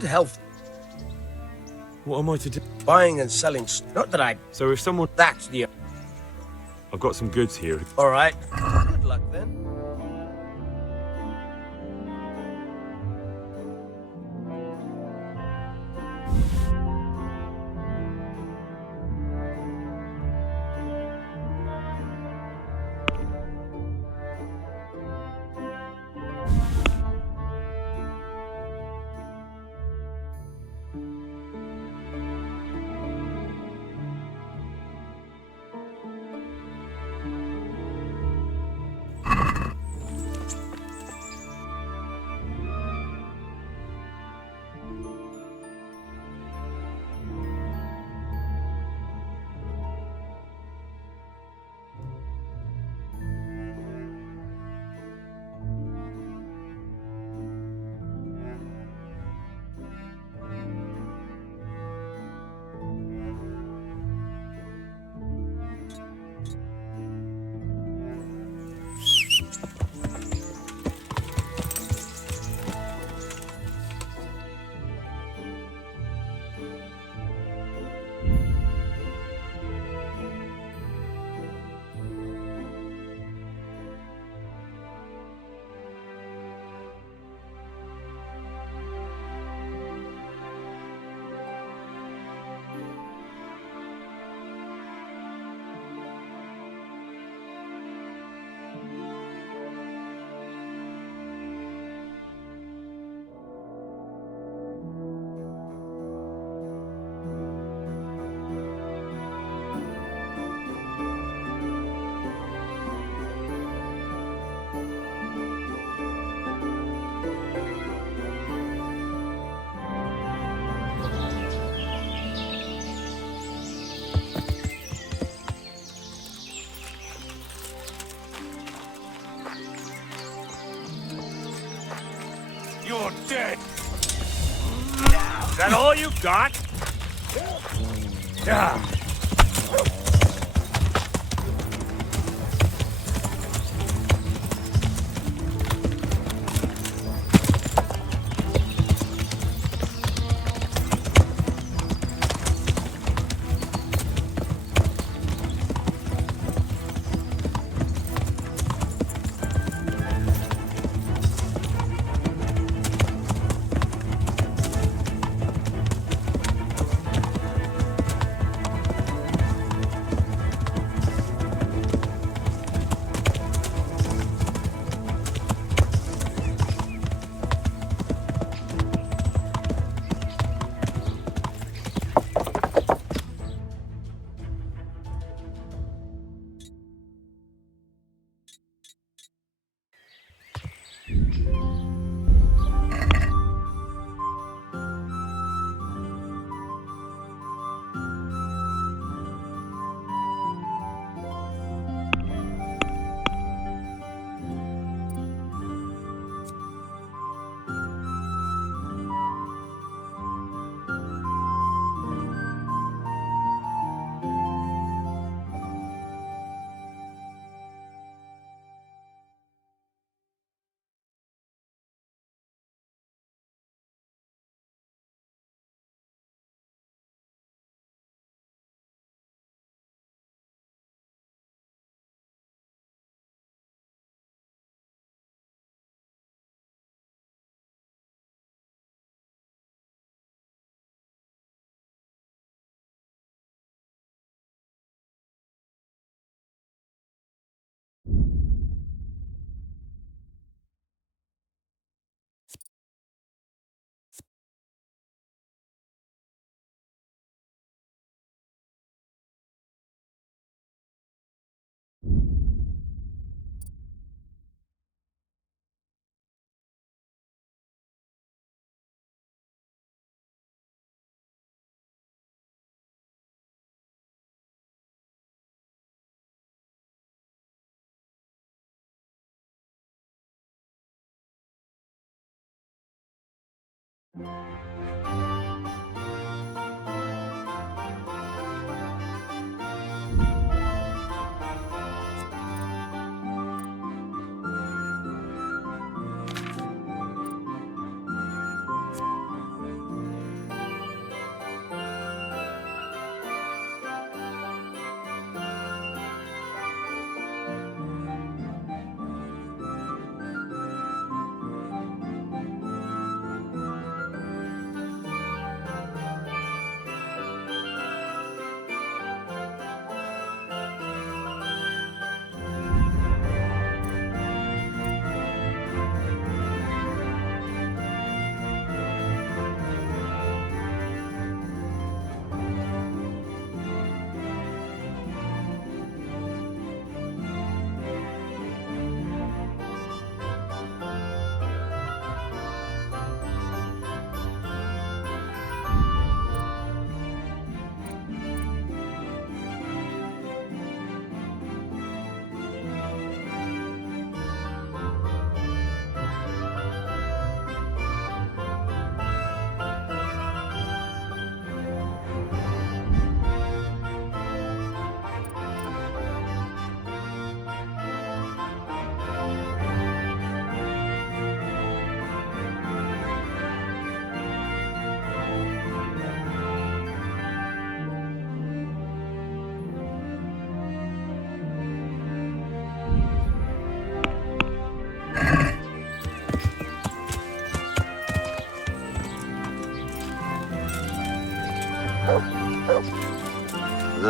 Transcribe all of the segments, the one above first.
could help. What am I to do? Buying and selling. Not that I. So if someone... That's the. I've got some goods here. All right. Good luck then. You're dead. Is that all you got? Yeah.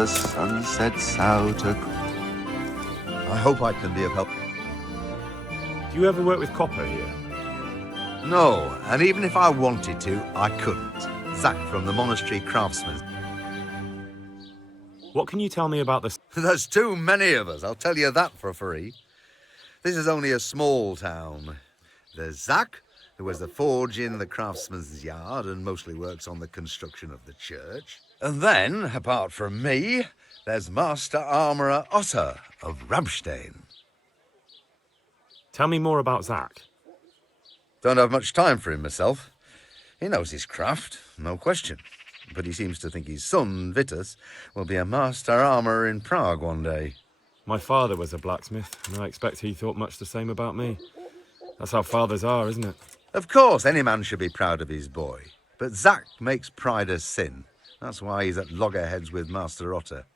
the sun sets out I hope I can be of help. Do you ever work with copper here? No, and even if I wanted to, I couldn't. Zach from the Monastery Craftsman. What can you tell me about this? There's too many of us, I'll tell you that for free. This is only a small town. There's Zach, who has the forge in the craftsman's yard and mostly works on the construction of the church. And then, apart from me, there's Master Armourer Otter of Ramstein. Tell me more about Zach. Don't have much time for him myself. He knows his craft, no question. But he seems to think his son, Vitus, will be a master armourer in Prague one day. My father was a blacksmith, and I expect he thought much the same about me. That's how fathers are, isn't it? Of course, any man should be proud of his boy. But Zach makes pride a sin. That's why he's at loggerheads with Master Otter.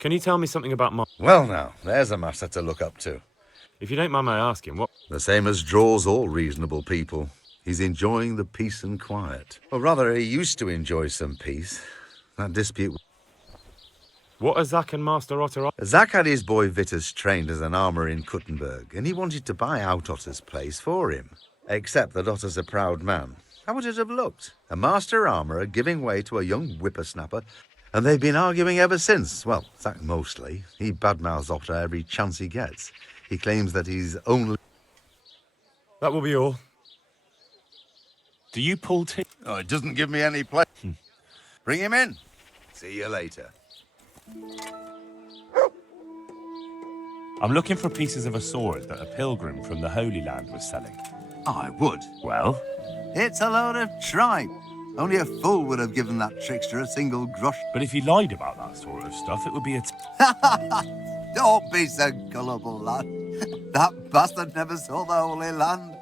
Can you tell me something about my... Well now, there's a matter to look up to. If you don't mind my asking, what... The same as draws all reasonable people. He's enjoying the peace and quiet. Or rather, he used to enjoy some peace. That dispute... What are Zach and Master Otter... Zach had his boy Vitus trained as an armourer in Kuttenberg, and he wanted to buy out Otter's place for him. Except that Otter's a proud man. How would it have looked? A master armourer giving way to a young whippersnapper, and they've been arguing ever since. Well, Zach mostly. He badmouths Otter every chance he gets. He claims that he's only... That will be all. Do you pull teeth? Oh, it doesn't give me any pleasure. Bring him in. See you later. I'm looking for pieces of a sword that a pilgrim from the Holy Land was selling. I would. Well? It's a load of tripe. Only a fool would have given that trickster a single grosh. But if he lied about that sort of stuff, it would be a... Don't be so gullible, lad. That bastard never saw the Holy Land.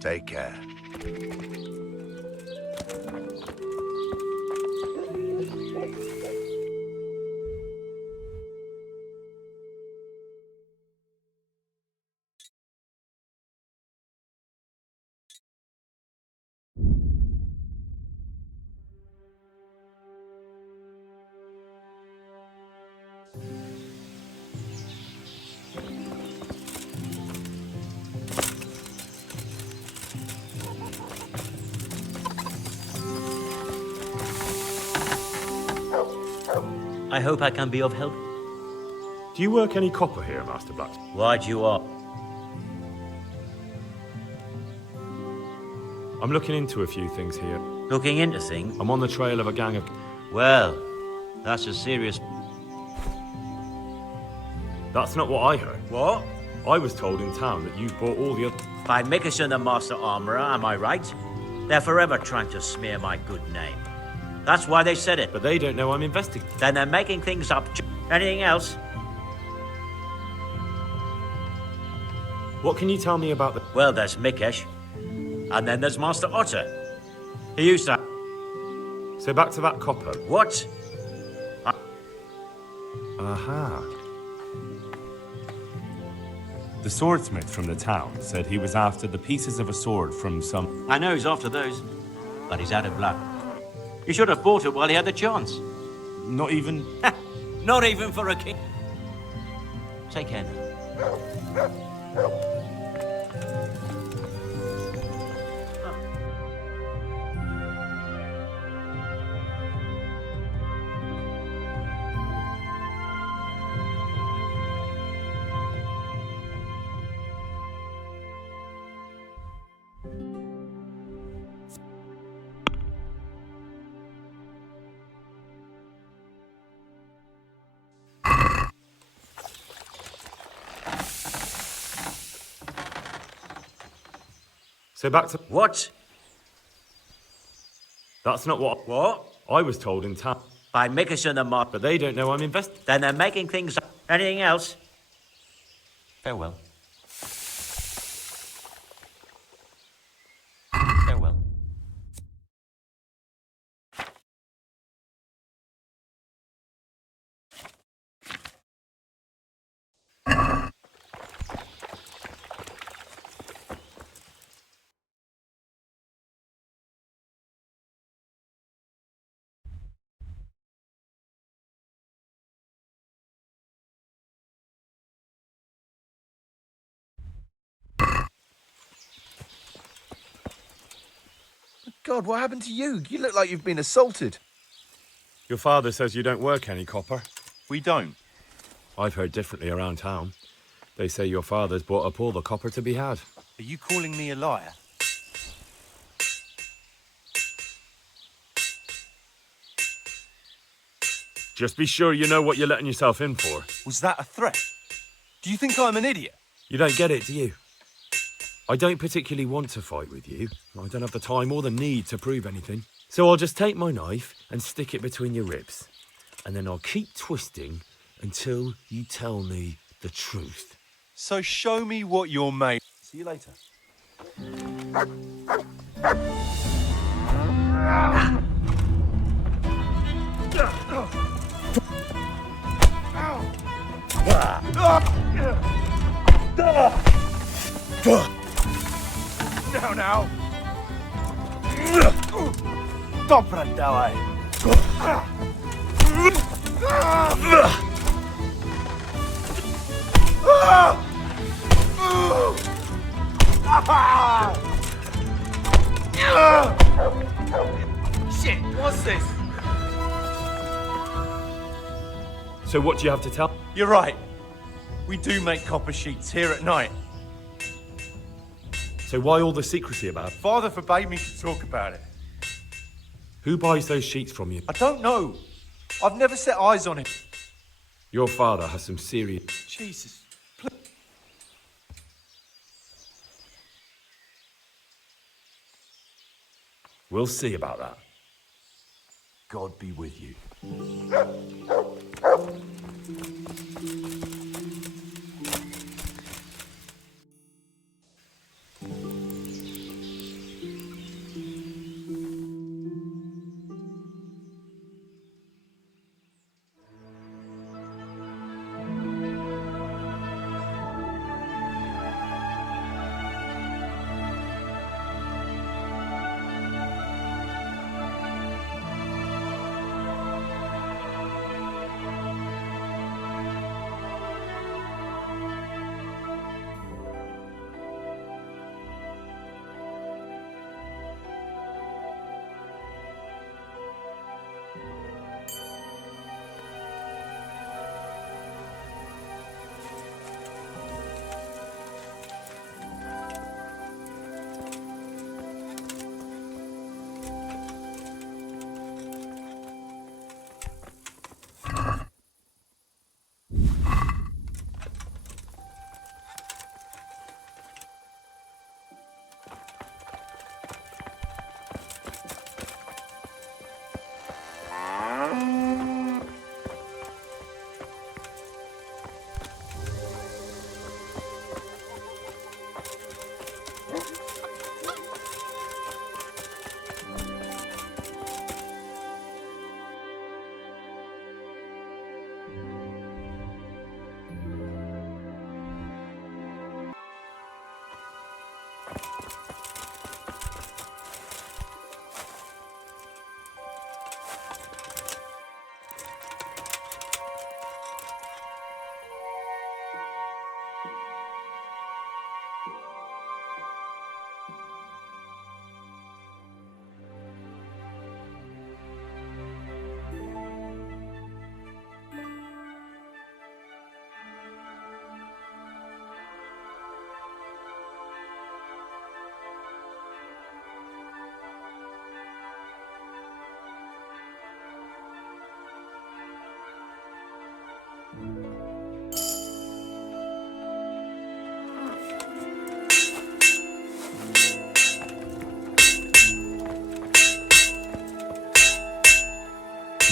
Take care. I hope I can be of help. Do you work any copper here, Master Blacksmith? Why'd you up? I'm looking into a few things here. Looking into things? I'm on the trail of a gang of... Well, that's a serious... That's not what I heard. What? I was told in town that you bought all the other... By Mickelson the Master Armourer, am I right? They're forever trying to smear my good name. That's why they said it. But they don't know I'm investigating. Then they're making things up. Anything else? What can you tell me about the... Well, there's Mikesh. And then there's Master Otter. He used to... So back to that copper. What? Aha. The swordsmith from the town said he was after the pieces of a sword from some... I know he's after those, but he's out of luck. He should have bought it while he had the chance. Not even... Not even for a king. Take care now. So back to... What? That's not what... What? I was told in town. By Mickelson the Master. But they don't know I'm investigating. Then they're making things up. Anything else? Farewell. God, what happened to you? You look like you've been assaulted. Your father says you don't work any copper. We don't. I've heard differently around town. They say your father's bought up all the copper to be had. Are you calling me a liar? Just be sure you know what you're letting yourself in for. Was that a threat? Do you think I'm an idiot? You don't get it, do you? I don't particularly want to fight with you. I don't have the time or the need to prove anything. So I'll just take my knife and stick it between your ribs. And then I'll keep twisting until you tell me the truth. So show me what you're made. See you later. Now. Dobra, dawaj. Shit, what's this? So what do you have to tell? You're right. We do make copper sheets here at night. So why all the secrecy about it? Father forbade me to talk about it. Who buys those sheets from you? I don't know. I've never set eyes on him. Your father has some serious... Jesus. We'll see about that. God be with you.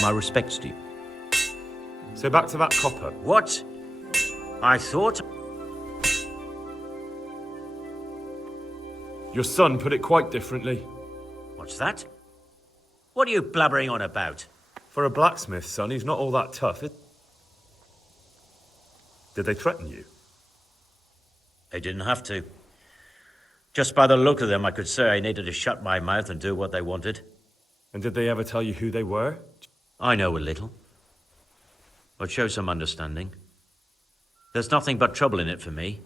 My respects to you. So back to that copper. What? I thought... Your son put it quite differently. What's that? What are you blabbering on about? For a blacksmith, son, he's not all that tough. Did they threaten you? They didn't have to. Just by the look of them, I could say I needed to shut my mouth and do what they wanted. And did they ever tell you who they were? I know a little. But show some understanding. There's nothing but trouble in it for me.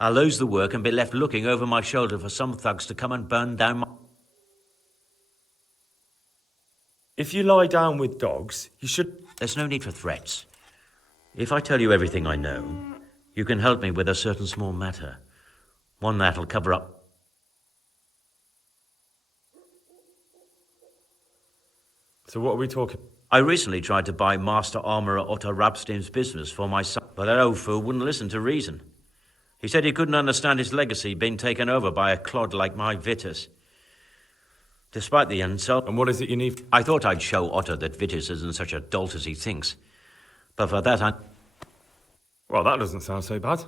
I'll lose the work and be left looking over my shoulder for some thugs to come and burn down my... If you lie down with dogs, you should... There's no need for threats. If I tell you everything I know, you can help me with a certain small matter. One that'll cover up... So what are we talking... I recently tried to buy Master Armourer Otto Rapstein's business for my son, but that old fool wouldn't listen to reason. He said he couldn't understand his legacy being taken over by a clod like my Vitus. Despite the insult... And what is it you need? I thought I'd show Otto that Vitus isn't such a dolt as he thinks. But for that, Well, that doesn't sound so bad.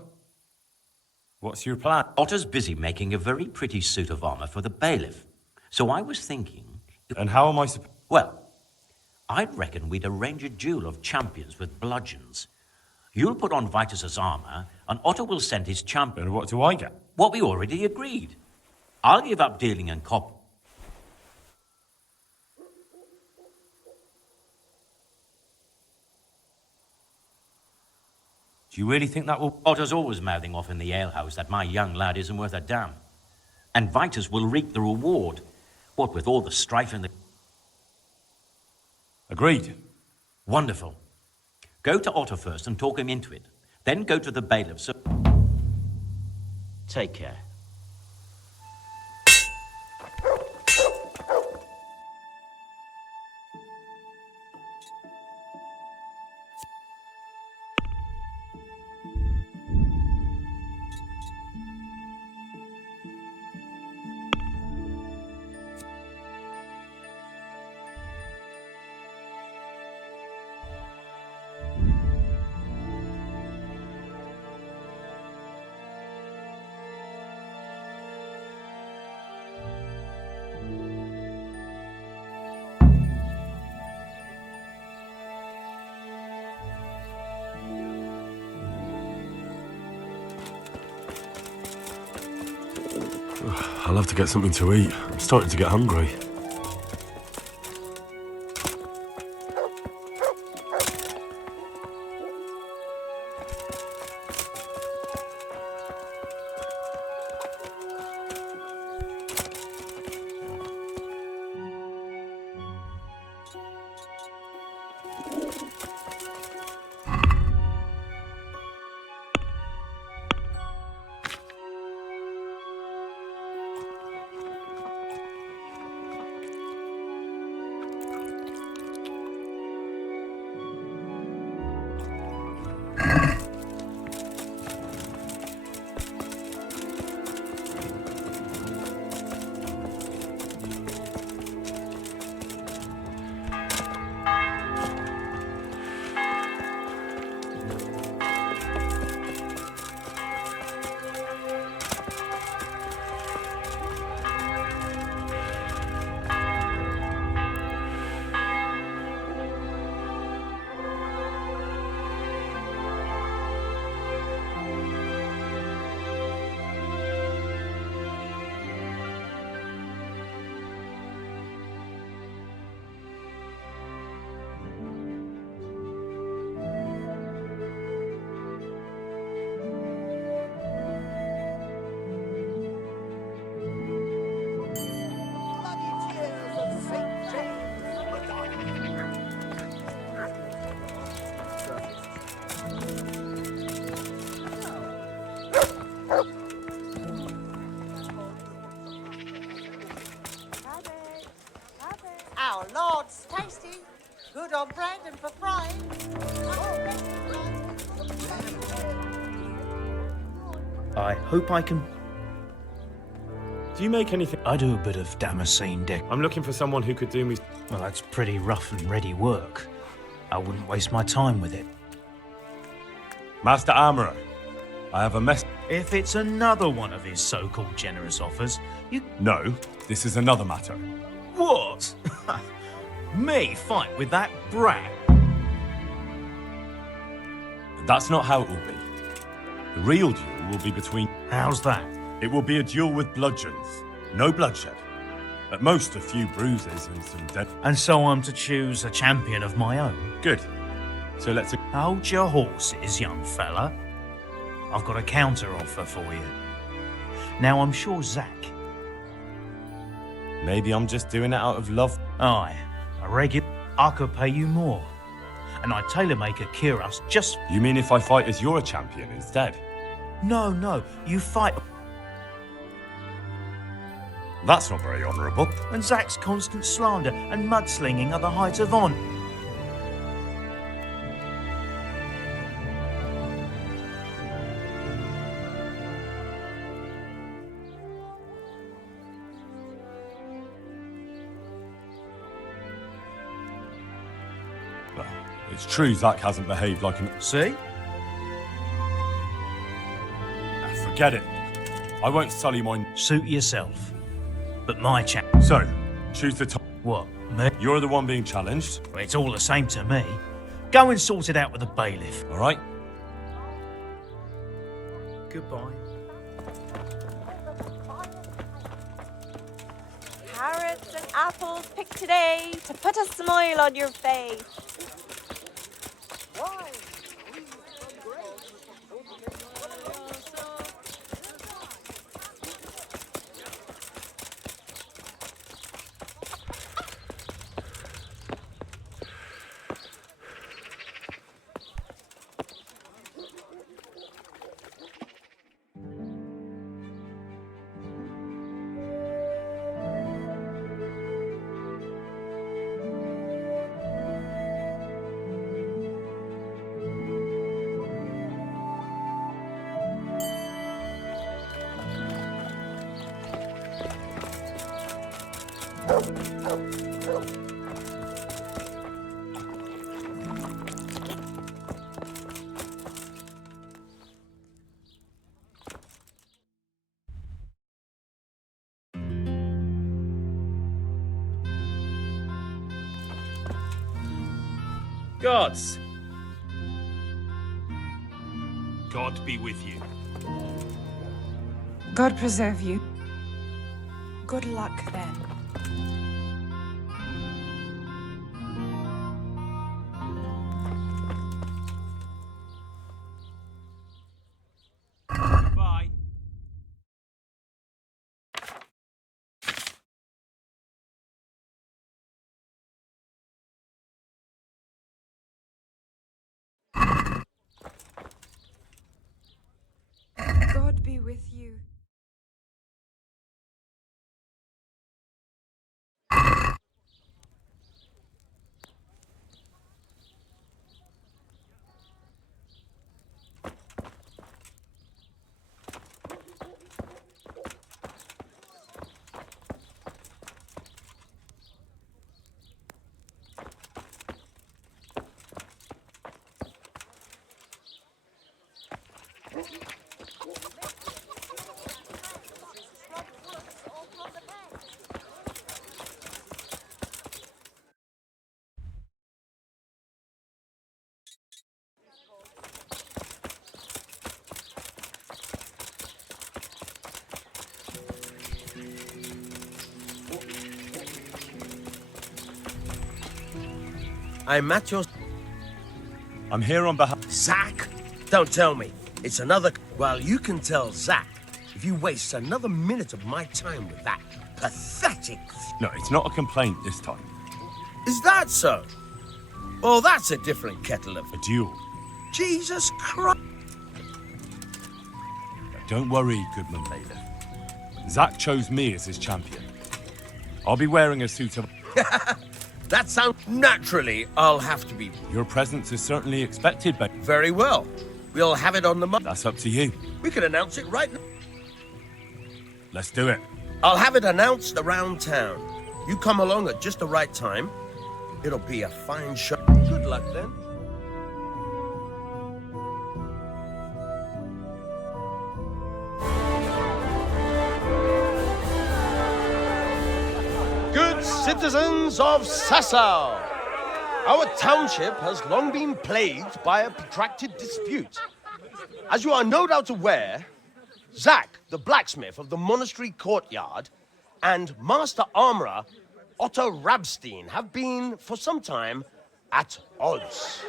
What's your plan? Otto's busy making a very pretty suit of armour for the bailiff. So I was thinking... And how am I supposed... Well, I'd reckon we'd arrange a duel of champions with bludgeons. You'll put on Vitus's armour, and Otto will send his champion... And what do I get? What we already agreed. I'll give up dealing in copper. Do you really think that will... Otto's always mouthing off in the alehouse that my young lad isn't worth a damn. And Vitus will reap the reward. What with all the strife in the... Agreed. Wonderful. Go to Otto first and talk him into it. Then go to the bailiff, so... Take care. I'll have to get something to eat. I'm starting to get hungry. Our Lord's tasty. Good on bread and for frying. I hope I can... Do you make anything? I do a bit of Damascene deck. I'm looking for someone who could do me... Well, that's pretty rough and ready work. I wouldn't waste my time with it. Master Armourer, I have a mess... If it's another one of his so-called generous offers, you... No, this is another matter. What? Me fight with that brat? That's not how it will be. The real duel will be between... How's that? It will be a duel with bludgeons. No bloodshed. At most, a few bruises and some dead... And so I'm to choose a champion of my own? Good. So let's... Hold your horses, young fella. I've got a counter offer for you. Now, I'm sure Zach... Maybe I'm just doing it out of love. Aye, I I could pay you more. And I'd tailor-make a cuirass just... You mean if I fight as your champion instead? No, you fight... That's not very honourable. And Zack's constant slander and mudslinging are the height of honour. Well, it's true Zack hasn't behaved like an... See? Forget it. I won't sully my... Suit yourself. But my champ... So, choose the top. What, me? You're the one being challenged. Well, it's all the same to me. Go and sort it out with the bailiff. All right? Goodbye. Carrots and apples picked today to put a smile on your face. Gods! God be with you. God preserve you. Good luck then. Bye. God be with you. I'm at your... I'm here on behalf... Zack? Don't tell me. It's another... Well, you can tell Zack if you waste another minute of my time with that pathetic... No, it's not a complaint this time. Is that so? Oh, that's a different kettle of... A duel. Jesus Christ! Don't worry, Goodman Bailiff. Zack chose me as his champion. I'll be wearing a suit of... That sounds... Naturally, I'll have to be... Your presence is certainly expected, but... Very well. We'll have it on the... That's up to you. We can announce it right now. Let's do it. I'll have it announced around town. You come along at just the right time. It'll be a fine show. Good luck, then. Good citizens of Sasau, our township has long been plagued by a protracted dispute. As you are no doubt aware, Zack, the blacksmith of the monastery courtyard, and Master Armourer Otto Rabstein have been, for some time, at odds.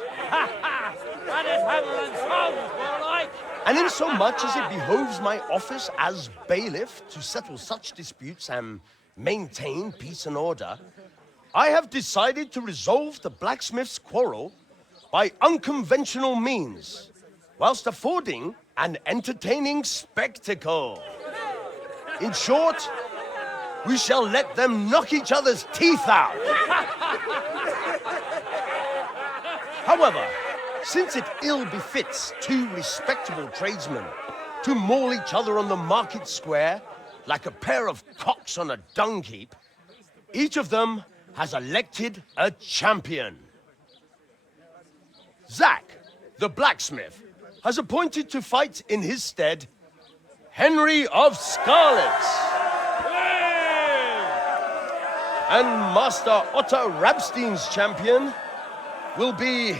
And in so much as it behoves my office as bailiff to settle such disputes and maintain peace and order, I have decided to resolve the blacksmith's quarrel by unconventional means, whilst affording an entertaining spectacle. In short, we shall let them knock each other's teeth out. However, since it ill befits two respectable tradesmen to maul each other on the market square like a pair of cocks on a dung heap, each of them has elected a champion. Zack, the blacksmith, has appointed to fight in his stead Henry of Scarlet. And Master Otto Rabstein's champion will be...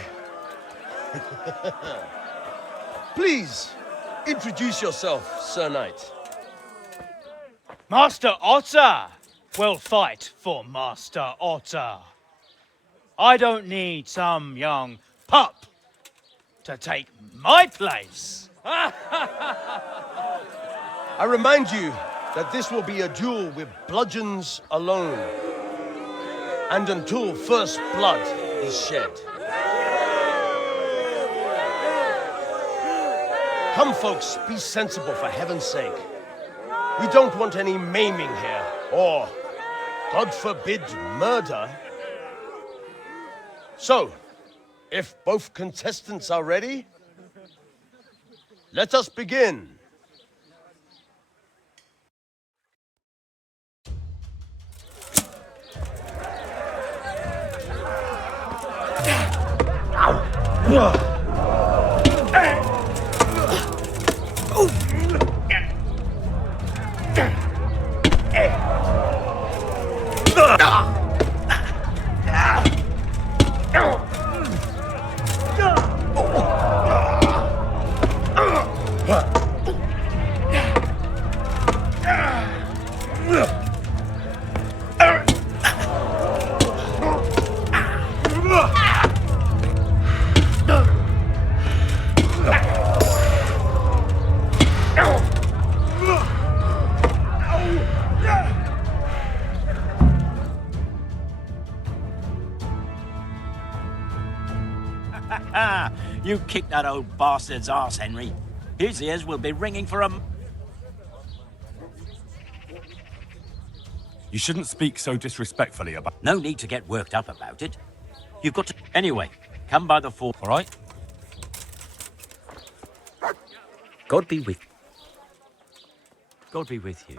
Please, introduce yourself, Sir Knight. Master Otter will fight for Master Otter. I don't need some young pup to take my place. I remind you that this will be a duel with bludgeons alone, and until first blood is shed. Come, folks, be sensible for heaven's sake. We don't want any maiming here, or, God forbid, murder. So, if both contestants are ready, let us begin. You kicked that old bastard's arse, Henry. His ears will be ringing for a... You shouldn't speak so disrespectfully about... No need to get worked up about it. You've got to... Anyway, come by the fort. All right? God be with... God be with you.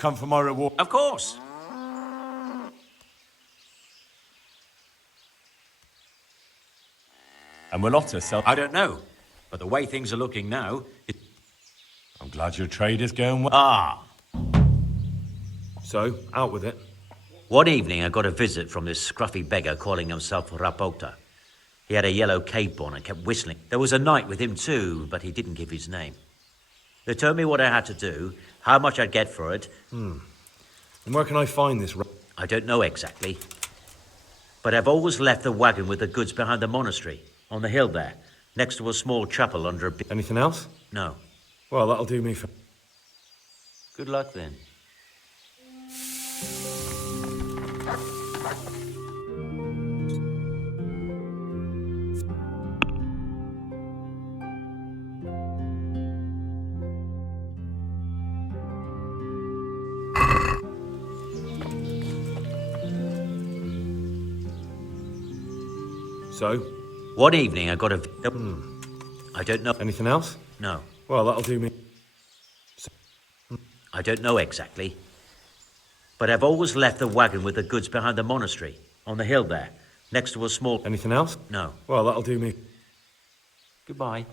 come for my reward. Of course. And will Otter sell? I don't know. But the way things are looking now, I'm glad your trade is going well. Ah. So, out with it. One evening I got a visit from this scruffy beggar calling himself Rapota. He had a yellow cape on and kept whistling. There was a knight with him too, but he didn't give his name. They told me what I had to do, how much I'd get for it. And where can I find this? I don't know exactly. But I've always left the wagon with the goods behind the monastery, on the hill there, next to a small chapel under a... Anything else? No. Well, that'll do me for... Good luck then. So? One evening I got a... I don't know... Anything else? No. Well, that'll do me. I don't know exactly. But I've always left the wagon with the goods behind the monastery, on the hill there, next to a small... Anything else? No. Well, that'll do me. Goodbye.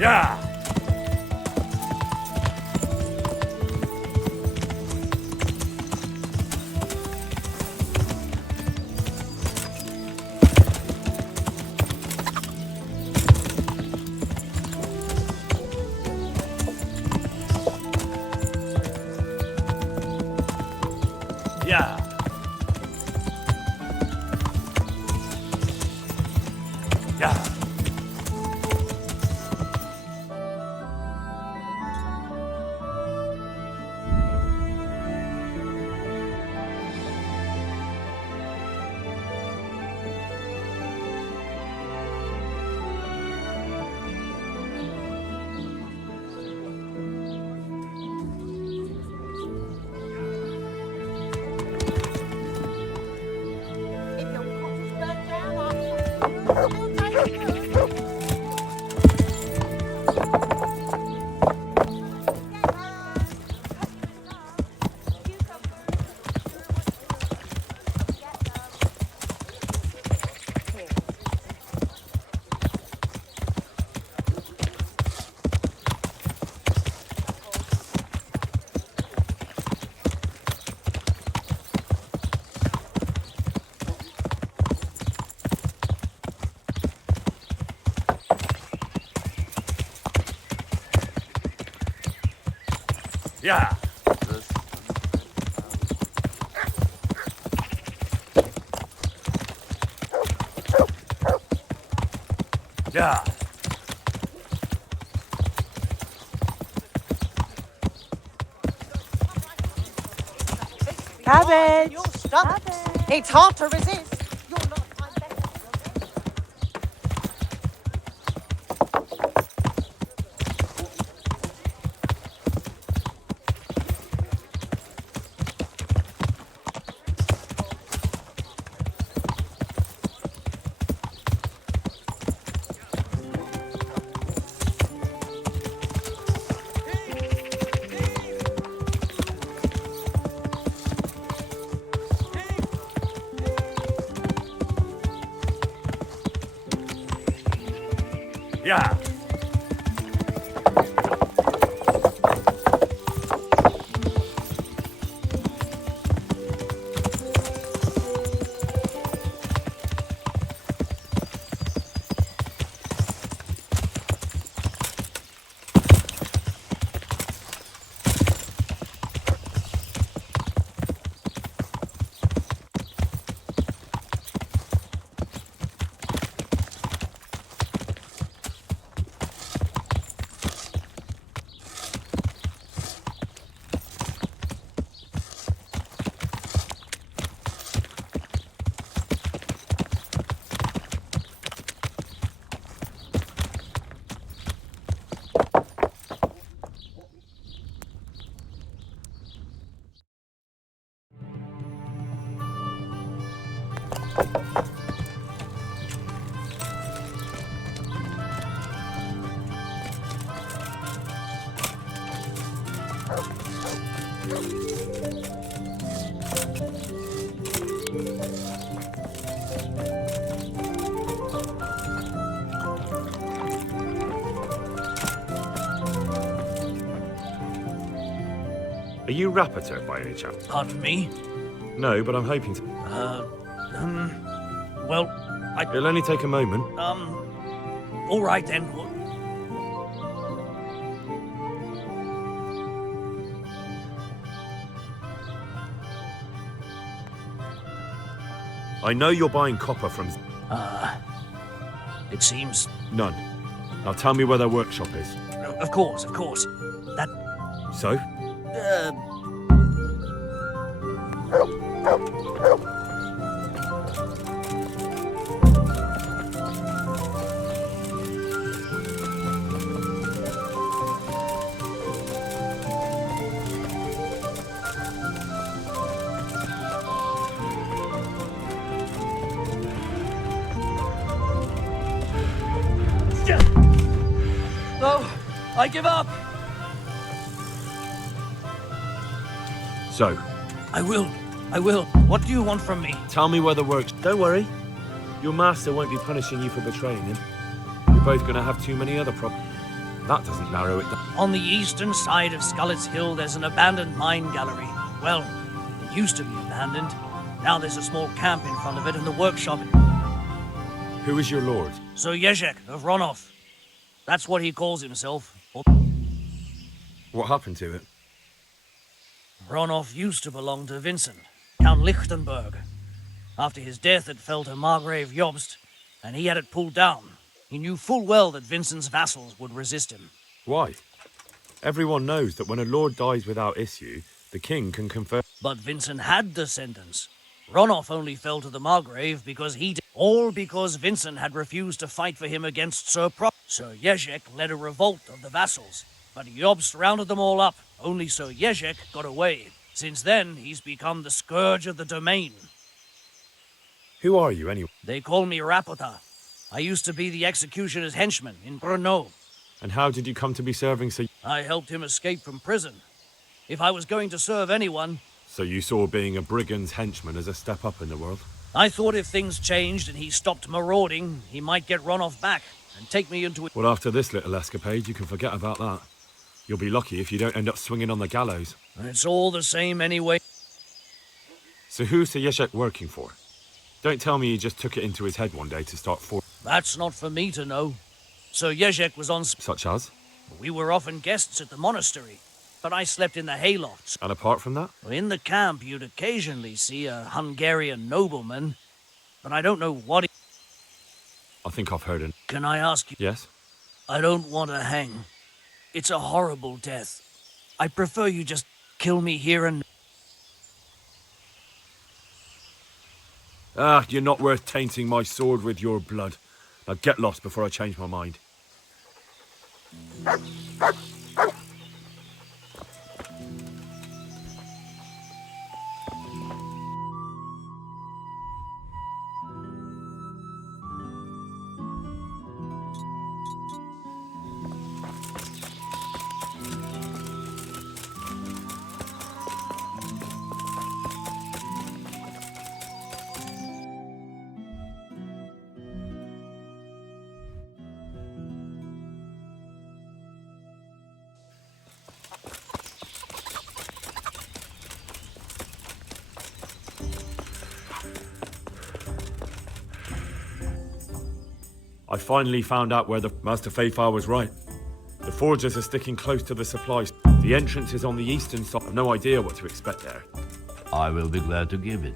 Yeah! Yeah. Yeah! If your cottage burnt down, I'll take it. Yeah! Yeah! Cabbage. Your stomach. It's hard to resist. You'll not find better. Yeah! Are you Rappator by any chance? Pardon me? No, but I'm hoping to. Well, It'll only take a moment. all right then. I know you're buying copper from. It seems... None. Now tell me where their workshop is. Of course. That... So? No, I give up. So? I will. What do you want from me? Tell me where the works. Don't worry. Your master won't be punishing you for betraying him. You're both going to have too many other problems. That doesn't narrow it down. On the eastern side of Skullet's Hill, there's an abandoned mine gallery. Well, it used to be abandoned. Now there's a small camp in front of it and the workshop. Who is your lord? Sir Jezek of Ronov. That's what he calls himself. What happened to it? Ronov used to belong to Vincent, Count Lichtenberg. After his death, it fell to Margrave Jobst, and he had it pulled down. He knew full well that Vincent's vassals would resist him. Why? Everyone knows that when a lord dies without issue, the king can confer. But Vincent had descendants. Ronov only fell to the Margrave because all because Vincent had refused to fight for him against Sir Pro. Sir Jezek led a revolt of the vassals, but Jobst rounded them all up. Only Sir Jezek got away. Since then, he's become the scourge of the domain. Who are you, anyway? They call me Rapota. I used to be the executioner's henchman in Brno. And how did you come to be serving Sir... I helped him escape from prison. If I was going to serve anyone... So you saw being a brigand's henchman as a step up in the world? I thought if things changed and he stopped marauding, he might get Ronov back and take me into it. Well, after this little escapade, you can forget about that. You'll be lucky if you don't end up swinging on the gallows. It's all the same anyway. So who's Sir Jezek working for? Don't tell me he just took it into his head one day to start for... That's not for me to know. Sir Jezek was on... Such as? We were often guests at the monastery, but I slept in the haylofts. And apart from that? In the camp, you'd occasionally see a Hungarian nobleman, but I don't know what he... I think I've heard it. Can I ask you? Yes? I don't want to hang. It's a horrible death. I prefer you just kill me here and... Ah, you're not worth tainting my sword with your blood. Now get lost before I change my mind. I finally found out where the Master Fafar was right. The forgers are sticking close to the supplies. The entrance is on the eastern side. I've no idea what to expect there. I will be glad to give it.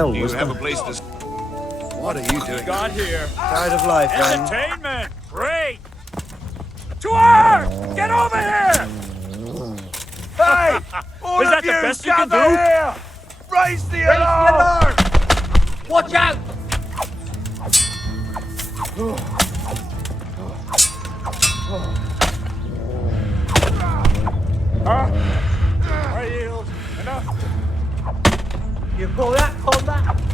hell You was have a that? place to... What are you doing? Got here. Tired of life, then? Entertainment! Great! To work! Get over here! Hey! All Is of that the you, best you can gather do? Here! Raise the alarm! Watch out! I yield. Enough. You call that combat?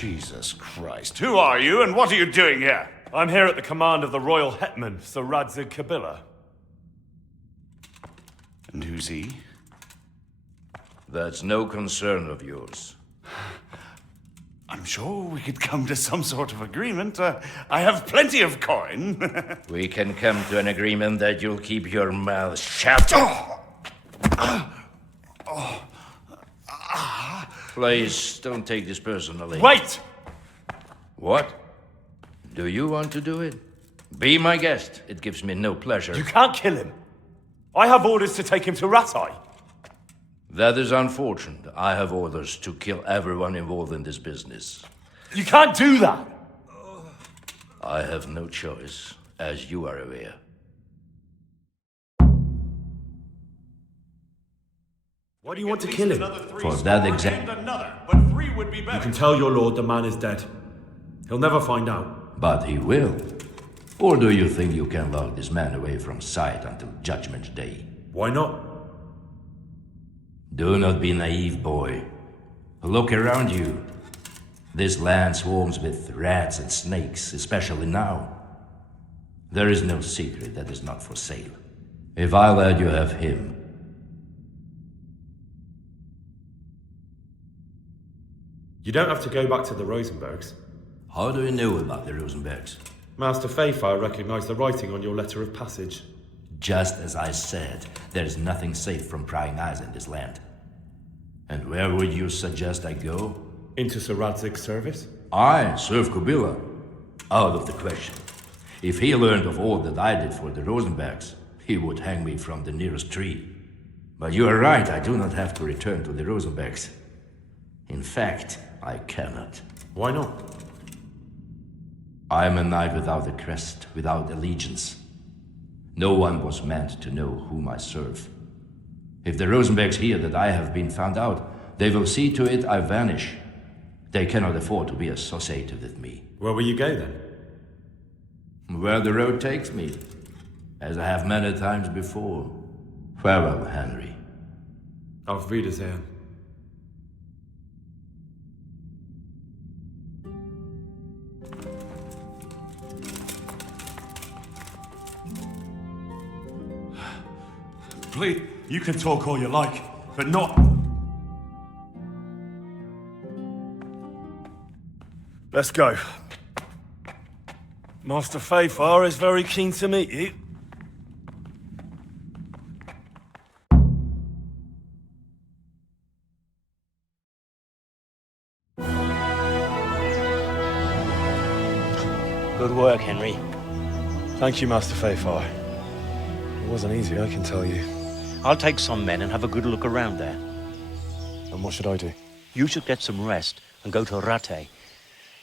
Jesus Christ. Who are you and what are you doing here? I'm here at the command of the royal hetman, Sir Radzig Kabila. And who's he? That's no concern of yours. I'm sure we could come to some sort of agreement. I have plenty of coin. We can come to an agreement that you'll keep your mouth shut. Please, don't take this personally. Wait! What? Do you want to do it? Be my guest. It gives me no pleasure. You can't kill him. I have orders to take him to Ratai. That is unfortunate. I have orders to kill everyone involved in this business. You can't do that! I have no choice, as you are aware. Why do you want to kill him? For that exact... You can tell your lord the man is dead. He'll never find out. But he will. Or do you think you can lock this man away from sight until Judgment Day? Why not? Do not be naive, boy. Look around you. This land swarms with rats and snakes, especially now. There is no secret that is not for sale. If I let you have him, You don't have to go back to the Rosenbergs. how do you know about the Rosenbergs? Master Fayfire recognized the writing on your letter of passage. Just as I said, there is nothing safe from prying eyes in this land. And where would you suggest I go? Into Sir Radzig's service? I serve Kubila. Out of the question. If he learned of all that I did for the Rosenbergs, he would hang me from the nearest tree. But you are right, I do not have to return to the Rosenbergs. In fact, I cannot. Why not? I am a knight without a crest, without allegiance. No one was meant to know whom I serve. If the Rosenbergs hear that I have been found out, they will see to it I vanish. They cannot afford to be associated with me. Where will you go then? Where the road takes me, as I have many times before. Farewell, Henry. Auf Wiedersehen. Please, you can talk all you like, but not... Let's go. Master Fayfire is very keen to meet you. Good work, Henry. Thank you, Master Fayfar. It wasn't easy, I can tell you. I'll take some men and have a good look around there. And what should I do? You should get some rest and go to Rate.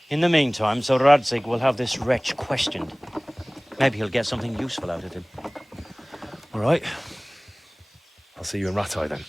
In the meantime, Sir Radzig will have this wretch questioned. Maybe he'll get something useful out of him. All right. I'll see you in Rattay then.